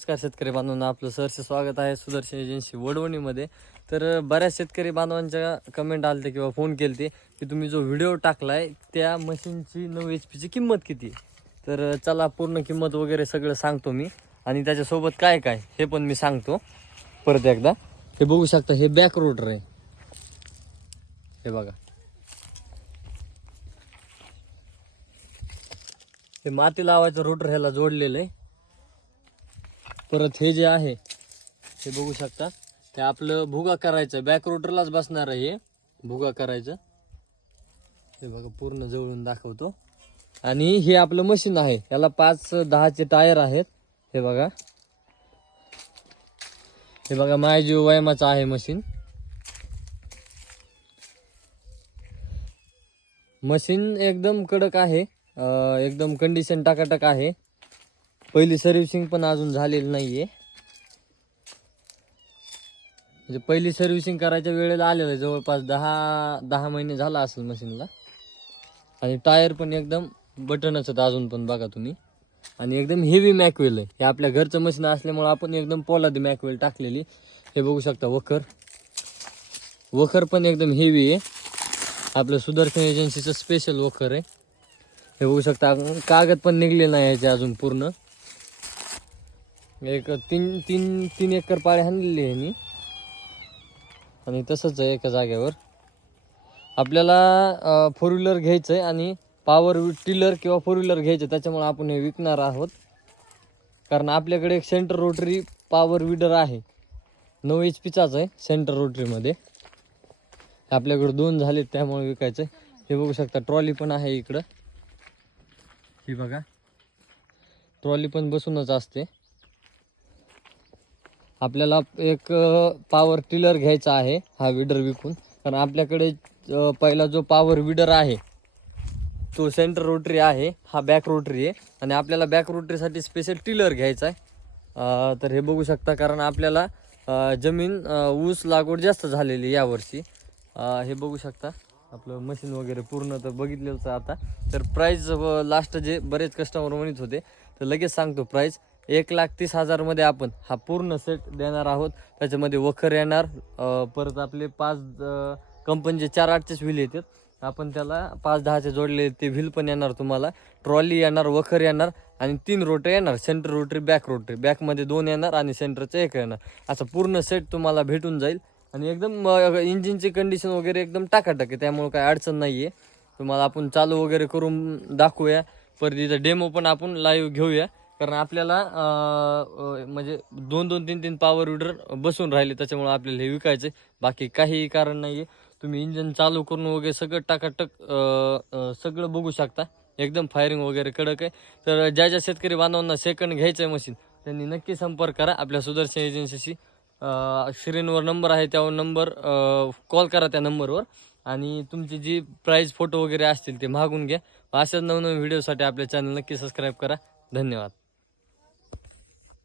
नमस्कार शेतकरी बांधवांना, आपलं सहर्ष स्वागत आहे सुदर्शन एजन्सी वडवणीमध्ये. तर बऱ्याच शेतकरी बांधवांच्या कमेंट आलते किंवा फोन केलते की तुम्ही जो व्हिडिओ टाकलाय त्या मशीनची 9 HP ची किंमत किती. तर चला पूर्ण किंमत वगैरे सगळं सांगतो मी, आणि त्याच्यासोबत काय काय हे पण मी सांगतो परत एकदा. हे बघू शकता, हे बॅक रोटर आहे. हे बघा, हे माती लावायचं रोटर ह्याला जोडलेलं आहे. परत हे जे आहे हे बघू शकता, हे आपलं भुगा करायचं, बॅक रोटरलाच बसणार आहे हे भुगा करायचं. हे बघा पूर्ण जवळून दाखवतो. आणि हे आपलं मशीन आहे, याला 5-10 टायर आहेत. हे बघा, हे बघा मायजीव व्यायामाचं आहे मशीन. मशीन एकदम कडक आहे, एकदम कंडिशन टाकाटक आहे. पहिली सर्व्हिसिंग पण अजून झालेली नाहीये, म्हणजे पहिली सर्व्हिसिंग करायच्या वेळेला आलेलं आहे. जवळपास 10 महिने झाला असेल मशीनला. आणि टायर पण एकदम बटनच आहेत अजून पण बघा तुम्ही. आणि एकदम हेवी मॅकवेल आहे. हे आपल्या घरचं मशीन असल्यामुळे आपण एकदम पोलादी मॅकवेल टाकलेली. हे बघू शकता, वखर पण एकदम हेवी आहे. आपलं सुदर्शन एजन्सीचं स्पेशल वखर आहे. हे बघू शकता, कागद पण निघले नाही याचे अजून पूर्ण. एक 3 एकर पाळी हाणलेली आहे मी. आणि तसंच आहे एका जागेवर. आपल्याला 4 व्हीलर घ्यायचं आहे आणि पॉवर टिलर किंवा 4 व्हीलर घ्यायचं, त्याच्यामुळे आपण हे विकणार आहोत. कारण आपल्याकडे एक सेंटर रोटरी पॉवर विडर आहे, 9 HP आहे सेंटर रोटरीमध्ये. आपल्याकडे 2 झालेत त्यामुळे विकायचं आहे. हे बघू शकता, ट्रॉली पण आहे इकडं. ही बघा, ट्रॉली पण बसूनच असते. आपल्याला एक पॉवर टिलर घ्यायचा आहे हा विडर विकून. कारण आपल्याकडे पहिला जो पॉवर विडर आहे तो सेंटर रोटरी आहे, हा बॅक रोटरी आहे. आणि आपल्याला बॅक रोटरीसाठी स्पेशल टिलर घ्यायचा आहे. तर हे बघू शकता, कारण आपल्याला जमीन ऊस लागवड जास्त झालेली यावर्षी. हे बघू शकता आपलं मशीन वगैरे पूर्ण तर बघितलेलंच आता. तर प्राईस लास्ट जे बरेच कस्टमर म्हणत होते, तर लगेच सांगतो प्राईस. 1,30,000 मध्ये आपण हा पूर्ण सेट देणार आहोत. त्याच्यामध्ये वखर येणार, परत आपले 5 कंपनीचे 4-8 व्हील येतात. आपण त्याला 5-10 जोडले ते व्हील पण येणार तुम्हाला. ट्रॉली येणार, वखर येणार आणि 3 रोटर येणार. Centre rotary, back rotary. बॅकमध्ये 2 येणार आणि सेंटरचं 1 येणार. असं पूर्ण सेट तुम्हाला भेटून जाईल. आणि एकदम इंजिनची कंडिशन वगैरे एकदम टाकाटक आहे, त्यामुळे काही अडचण नाही आहे. तुम्हाला आपण चालू वगैरे करून दाखवूया. परत इथं डेमो पण आपण लाईव्ह घेऊया. कारण आपल्याला म्हणजे 2-3 पॉवर विडर बसून राहिले, त्याच्यामुळे आपल्याला हे विकायचं आहे. बाकी काही कारण नाही आहे. तुम्ही इंजन चालू करून वगैरे सगळं टाकाटक सगळं बघू शकता. एकदम फायरिंग वगैरे कडक आहे. तर ज्या शेतकरी बांधवांना सेकंड घ्यायचं आहे मशीन, त्यांनी नक्की संपर्क करा आपल्या सुदर्शन एजन्सीशी. स्क्रीनवर नंबर आहे, त्यावर कॉल करा त्या नंबरवर. आणि तुमची जी प्राईस फोटो वगैरे असतील ते मागून घ्या. अशाच नवनवीन व्हिडिओसाठी आपल्या चॅनल नक्की सबस्क्राईब करा. धन्यवाद.